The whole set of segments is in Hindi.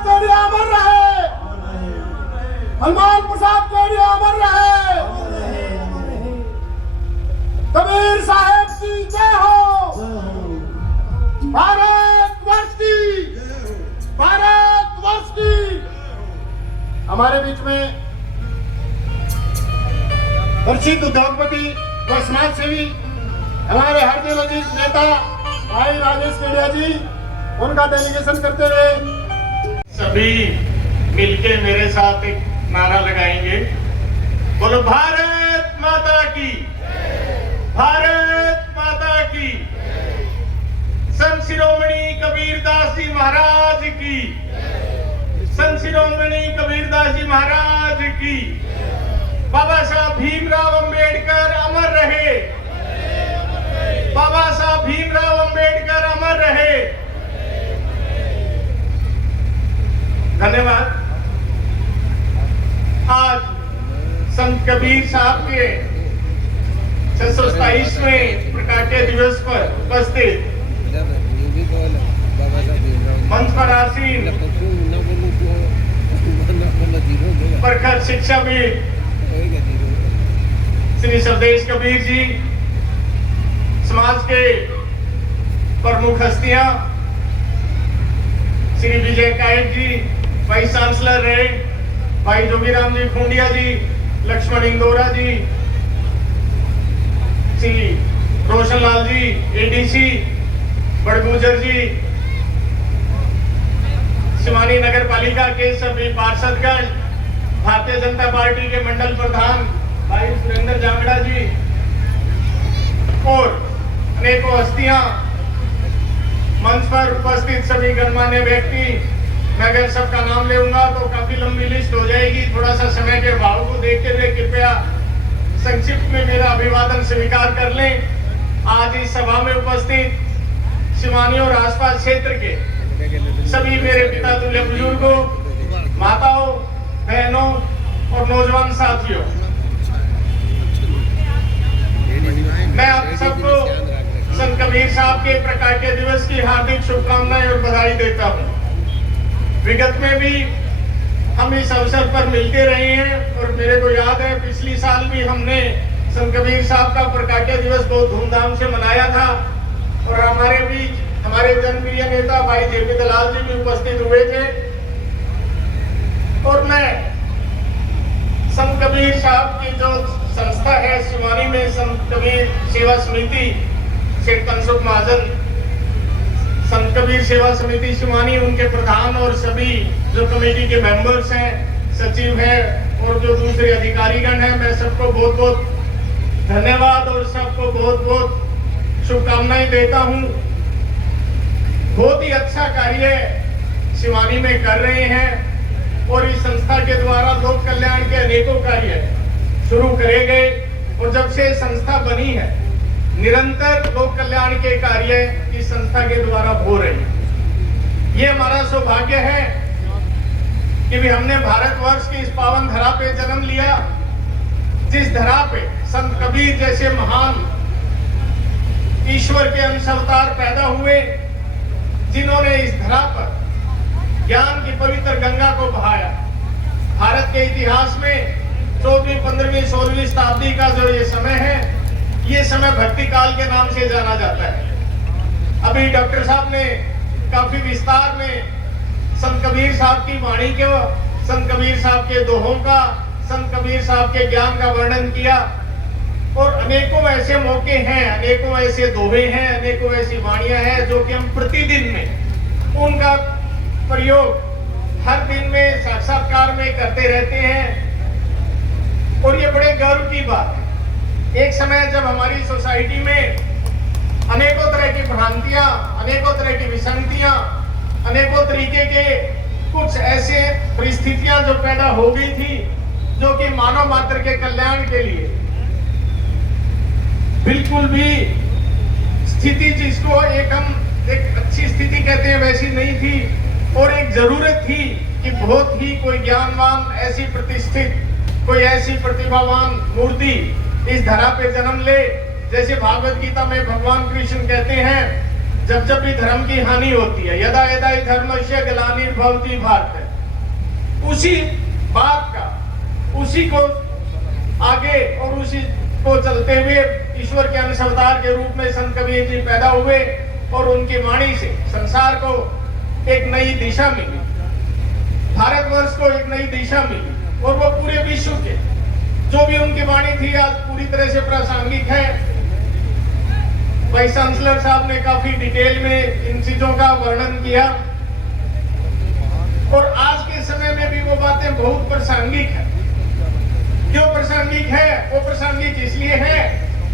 प्रसाद केडिया अमर रहे, हनुमान प्रसाद केडिया अमर रहे। कबीर साहेब की जय हो। भारत वर्ष की, भारत वर्ष की। हमारे बीच में प्रसिद्ध उद्योगपति व समाज सेवी हमारे हरदिल नेता भाई राजेश केडिया जी, उनका डेलीगेशन करते हुए सभी मिलके मेरे साथ एक नारा लगाएंगे। बोलो भारत माता की, भारत माता की। संत शिरोमणि कबीरदास जी महाराज की, संत शिरोमणि कबीरदास जी महाराज की। बाबा साहब भीमराव अंबेडकर अमर रहे, बाबा साहब भीमराव अंबेडकर अमर रहे। धन्यवाद। आज संत कबीर साहब के 627वें प्रकाट्य दिवस पर उपस्थित मंच पर आसीन प्रखर शिक्षाविद श्री स्वदेश कबीर जी, समाज के प्रमुख हस्तियां श्री विजय कायक जी, वाइस चांसलर रहे भाई जोगीराम जी खूंडिया जी, लक्ष्मण इंदौरा जी, श्री रोशनलाल जी एडीसी बड़गुजर जी, शिवानी नगर पालिका के सभी पार्षदगण, भारतीय जनता पार्टी के मंडल प्रधान भाई सुरेंद्र जांगड़ा जी और अनेकों हस्तियां, मंच पर उपस्थित सभी गणमान्य व्यक्ति। मैं अगर सबका नाम लेऊंगा तो काफी लंबी लिस्ट हो जाएगी। थोड़ा सा समय के अभाव को देखते हुए कृपया संक्षिप्त में मेरा अभिवादन स्वीकार कर लें। आज इस सभा में उपस्थित शिवानी और आसपास क्षेत्र के सभी मेरे पिता तुल्य बुजुर्गों, माताओं, बहनों और नौजवान साथियों, मैं आप सबको संत कबीर साहब के प्रकाट्य दिवस की हार्दिक शुभकामनाएं और बधाई देता हूं। विगत में भी हम इस अवसर पर मिलते रहे हैं और मेरे को याद है पिछली साल भी हमने संत कबीर साहब का प्रकाट्य दिवस बहुत धूमधाम से मनाया था और हमारे बीच हमारे जनप्रिय नेता भाई जेपी दलाल जी भी उपस्थित हुए थे। और मैं संत कबीर साहब की जो संस्था है शिवानी में, संत कबीर सेवा समिति, शेख तनसुख महाजन, संत कबीर सेवा समिति शिवानी, उनके प्रधान और सभी जो कमेटी के मेंबर्स हैं, सचिव हैं और जो दूसरे अधिकारीगण हैं, मैं सबको बहुत बहुत धन्यवाद और सबको बहुत बहुत शुभकामनाएं देता हूं। बहुत ही अच्छा कार्य शिवानी में कर रहे हैं और इस संस्था के द्वारा लोक कल्याण के अनेकों कार्य शुरू करे गए और जब से संस्था बनी है निरंतर लोक कल्याण के कार्य इस संस्था के द्वारा हो रहे हैं। ये हमारा सौभाग्य है कि भी हमने भारतवर्ष की इस पावन धरा पे जन्म लिया, जिस धरा पे संत कबीर जैसे महान ईश्वर के अंश अवतार पैदा हुए, जिन्होंने इस धरा पर ज्ञान की पवित्र गंगा को बहाया। भारत के इतिहास में 14वीं, 15वीं, 16वीं शताब्दी का जो ये समय है, ये समय भक्ति काल के नाम से जाना जाता है। अभी डॉक्टर साहब ने काफी विस्तार में संत कबीर साहब की वाणी के, संत कबीर साहब के दोहों का, संत कबीर साहब के ज्ञान का वर्णन किया और अनेकों ऐसे मौके हैं, अनेकों ऐसे दोहे हैं, अनेकों ऐसी वाणियां हैं जो कि हम प्रतिदिन में उनका प्रयोग हर दिन में साक्षात्कार में करते रहते हैं और ये बड़े गर्व की बात है। एक समय जब हमारी सोसाइटी में अनेकों तरह की भ्रांतियां, अनेकों तरह की विसंगतियां, अनेकों तरीके के कुछ ऐसे परिस्थितियां जो पैदा हो गई थी जो कि मानव मात्र के कल्याण के लिए बिल्कुल भी स्थिति जिसको एक अच्छी स्थिति कहते हैं वैसी नहीं थी और एक जरूरत थी कि बहुत ही कोई ज्ञानवान, ऐसी प्रतिष्ठित, कोई ऐसी प्रतिभावान मूर्ति इस धरा पे जन्म ले। जैसे भागवत गीता में भगवान कृष्ण कहते हैं, जब जब भी धर्म की हानि होती है, यदा यदा ही धर्मस्य ग्लानिर्भवति भारत, उसी बात का, उसी को आगे और उसी को चलते हुए ईश्वर के अंश अवतार के रूप में संत कबीर जी पैदा हुए और उनकी वाणी से संसार को एक नई दिशा मिली, भारतवर्ष को एक नई दिशा मिली और वो पूरे विश्व के जो भी उनकी वाणी थी आज पूरी तरह से प्रासंगिक है। वाइस चांसलर साहब ने काफी डिटेल में इन चीजों का वर्णन किया और आज के समय में भी वो बातें बहुत प्रासंगिक है। क्यों प्रासंगिक है? वो प्रासंगिक इसलिए है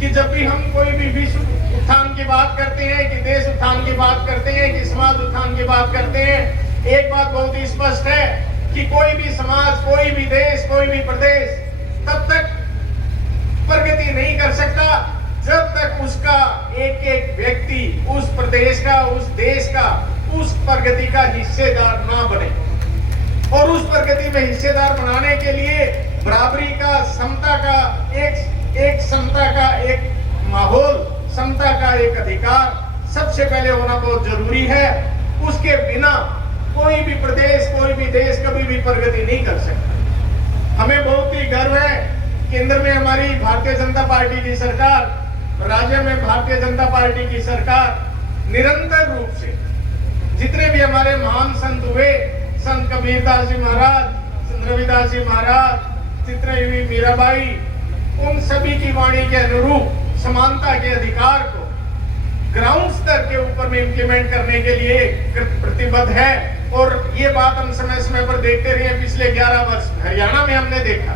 कि जब भी हम कोई भी विश्व उत्थान की बात करते हैं, कि देश उत्थान की बात करते हैं, कि समाज उत्थान की बात करते हैं, एक बात बहुत ही स्पष्ट है कि कोई भी समाज, कोई भी देश, कोई भी प्रदेश तब तक प्रगति नहीं कर सकता जब तक उसका एक एक व्यक्ति उस प्रदेश का, उस देश का, उस प्रगति का हिस्सेदार ना बने। और उस प्रगति में हिस्सेदार बनाने के लिए बराबरी का, समता का, एक समता का एक माहौल, समता का एक अधिकार सबसे पहले होना बहुत जरूरी है। उसके बिना कोई भी प्रदेश, कोई भी देश कभी भी प्रगति नहीं कर सकता। हमें बहुत ही गर्व है, केंद्र में हमारी भारतीय जनता पार्टी की सरकार, राज्य में भारतीय जनता पार्टी की सरकार निरंतर रूप से जितने भी हमारे महान संत हुए, संत कबीरदास जी महाराज, संत रविदास जी महाराज, चित्रवी मीराबाई, उन सभी की वाणी के अनुरूप समानता के अधिकार को ग्राउंड स्तर के ऊपर में इम्प्लीमेंट करने के लिए प्रतिबद्ध है। और ये बात हम समय समय पर देखते रहे। पिछले 11 वर्ष हरियाणा में हमने देखा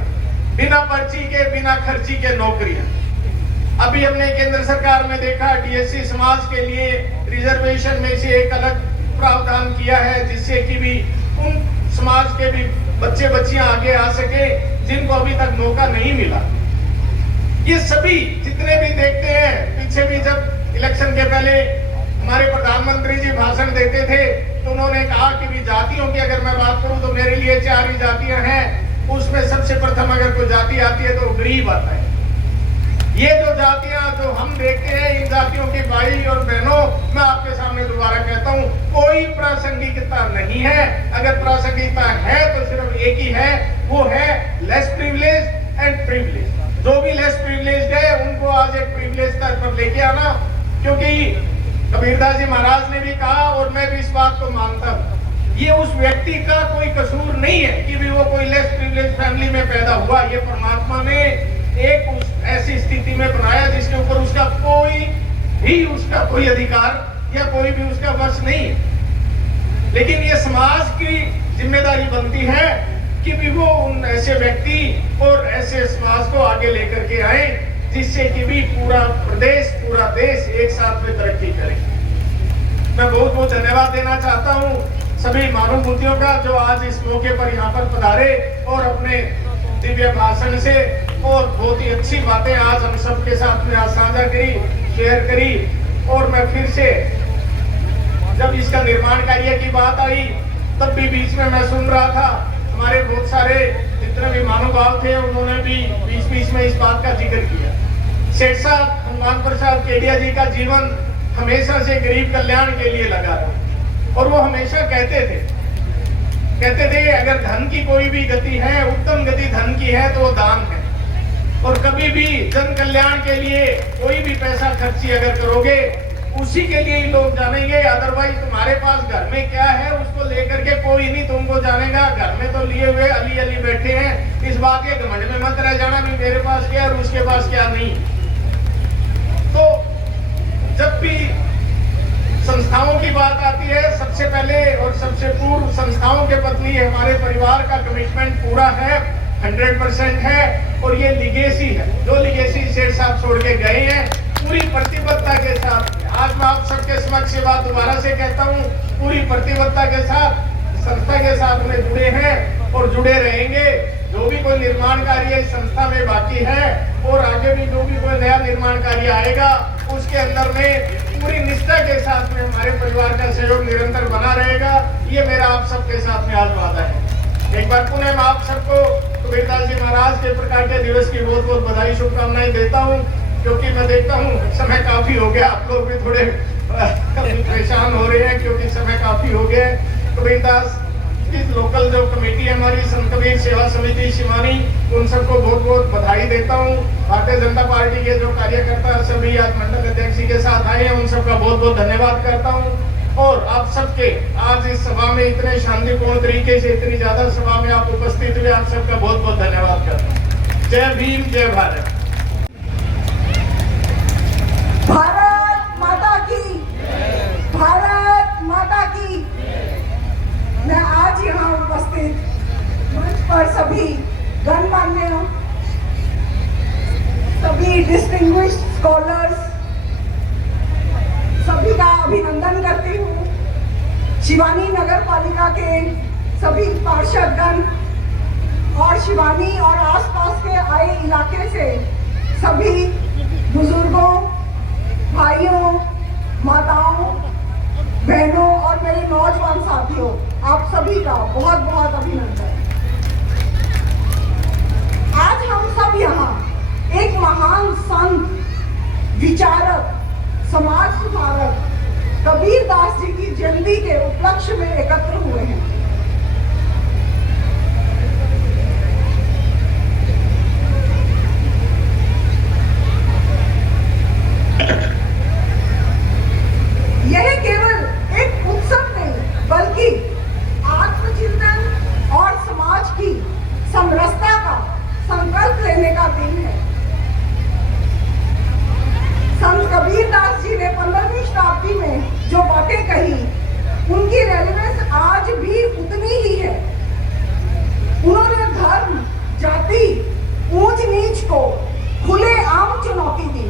बिना पर्ची के, बिना खर्ची के नौकरियां। अभी हमने केंद्र सरकार में देखा डीएससी समाज के लिए रिजर्वेशन में से एक अलग प्रावधान किया है, जिससे कि भी उन समाज के भी बच्चे बच्चियां आगे आ सके जिनको अभी तक मौका नहीं मिला। ये सभी जितने भी देखते हैं, पीछे भी जब इलेक्शन के पहले हमारे प्रधानमंत्री जी भाषण देते थे तो उन्होंने कहा कि भी जातियों की अगर मैं बात करूं तो मेरे लिए 4 ही जातियां हैं। उसमें सबसे प्रथम अगर कोई जाति आती है तो गरीब आता है। ये जो जातियां जो हम देखते हैं, इन जातियों के भाई और बहनों, मैं आपके सामने दोबारा कहता हूं, कोई प्रासंगिकता नहीं है। अगर प्रासंगिकता है तो सिर्फ एक ही है, वो है लेस प्रिविलेज एंड प्रिविलेज। जो भी लेस प्रिविलेज है उनको आज एक प्रिविलेज स्तर पर लेके आना, क्योंकि कबीरदास जी महाराज ने भी कहा और मैं भी इस बात को मानता हूं, ये उस व्यक्ति का कोई कसूर नहीं है कि भी वो कोई लेस प्रिविलेज फैमिली में पैदा हुआ। ये परमात्मा ने एक उस ऐसी स्थिति में बनाया जिसके ऊपर उसका कोई अधिकार या कोई भी उसका वश नहीं है। लेकिन ये समाज की जिम्मेदारी बनती है कि भी वो उन ऐसे व्यक्ति और ऐसे समाज को आगे लेकर के आए जिससे कि भी पूरा प्रदेश, पूरा देश एक साथ में तरक्की करे। मैं बहुत बहुत धन्यवाद देना चाहता हूँ सभी महानुभूतियों का जो आज इस मौके पर यहाँ पर पधारे और अपने दिव्य भाषण से और बहुत ही अच्छी बातें आज हम सबके साथ में आज साझा करी, शेयर करी। और मैं फिर से जब इसका निर्माण कार्य की बात आई तब भी बीच में मैं सुन रहा था, हमारे बहुत सारे जितने भी महानुभाव थे उन्होंने भी बीच बीच में इस बात का जिक्र किया। सेठ साहब हनुमान प्रसाद केडिया जी का जीवन हमेशा से गरीब कल्याण के लिए लगा था और वो हमेशा कहते थे अगर धन की कोई भी गति है, उत्तम गति धन की है तो वो दान है। और कभी भी जन कल्याण के लिए कोई भी पैसा खर्ची अगर करोगे उसी के लिए ही लोग जानेंगे। अदरवाइज तुम्हारे पास घर में क्या है उसको लेकर के कोई नहीं तुमको जानेगा। घर में तो लिए हुए अली अली बैठे हैं, इस बात के घमंड में मत रह जाना भी मेरे पास क्या है और उसके पास क्या नहीं। तो जब भी संस्थाओं की बात आती है, सबसे पहले और सबसे पूर्व संस्थाओं के प्रति हमारे परिवार का कमिटमेंट पूरा है, 100% है। और ये लिगेसी है, जो लिगेसी सेठ साहब छोड़ के गए हैं, पूरी प्रतिबद्धता के साथ आज मैं आप सबके समक्ष ये बात दोबारा से कहता हूँ, पूरी प्रतिबद्धता के साथ संस्था के साथ में जुड़े हैं और जुड़े रहेंगे। जो भी कोई निर्माण कार्य इस संस्था में बाकी है और आगे भी जो भी कोई नया निर्माण कार्य आएगा उसके अंदर में पूरी निष्ठा के साथ में हमारे परिवार का सहयोग निरंतर बना रहेगा। ये मेरा आप सबके साथ में आज वादा है। एक बार पुनः मैं आप सबको कबीरदास जी महाराज के प्रकाट्य दिवस की बहुत बहुत बधाई शुभकामनाएं देता हूँ, क्योंकि मैं देखता हूँ समय काफी हो गया, आप लोग भी थोड़े अभी परेशान हो रहे हैं क्योंकि समय काफी हो गया है। कबीरदास की लोकल जो कमेटी है हमारी संत कबीर सेवा समिति शिवानी, उन सबको बहुत बहुत बधाई देता हूँ। भारतीय जनता पार्टी के जो कार्यकर्ता सभी आज मंडल अध्यक्ष जी के साथ आए हैं, उन सबका बहुत बहुत धन्यवाद करता हूँ। और आप सबके आज इस सभा में इतने शांतिपूर्ण तरीके से इतनी ज्यादा सभा में आप उपस्थित हुए, आप सबका बहुत बहुत धन्यवाद करता हूँ। जय भीम, जय भारत। भारत माता की, भारत माता की। मैं आज यहाँ उपस्थित मंच पर सभी गणमान्य, सभी डिस्टिंग्विश्ड स्कॉलर्स, सभी का अभिनंदन करती हूँ। शिवानी नगर पालिका के सभी पार्षदगण और शिवानी और आसपास के आए इलाके से सभी बुजुर्गों, भाइयों, माताओं, बहनों और मेरे नौजवान साथियों, आप सभी का बहुत बहुत अभिनंदन। आज हम सब यहाँ एक महान संत, विचारक, समाज सुधारक कबीरदास जी की जयंती के उपलक्ष्य में एकत्र हुए हैं। यह केवल एक उत्सव नहीं बल्कि आत्मचिंतन और समाज की समरसता का संकल्प लेने का दिन है। संत कबीरदास जी ने 15वीं शताब्दी में जो बातें कही, उनकी रेलेवेंस आज भी उतनी ही है। उन्होंने धर्म, जाति, ऊंच नीच को खुलेआम चुनौती दी।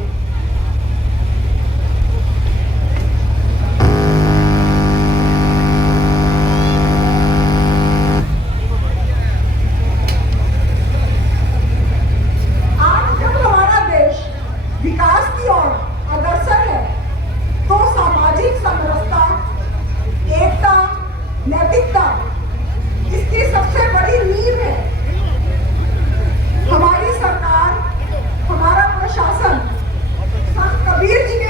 विकास की ओर अग्रसर है तो सामाजिक समरसता, एकता, नैतिकता इसकी सबसे बड़ी नींव है। हमारी सरकार, हमारा प्रशासन संत कबीर जी के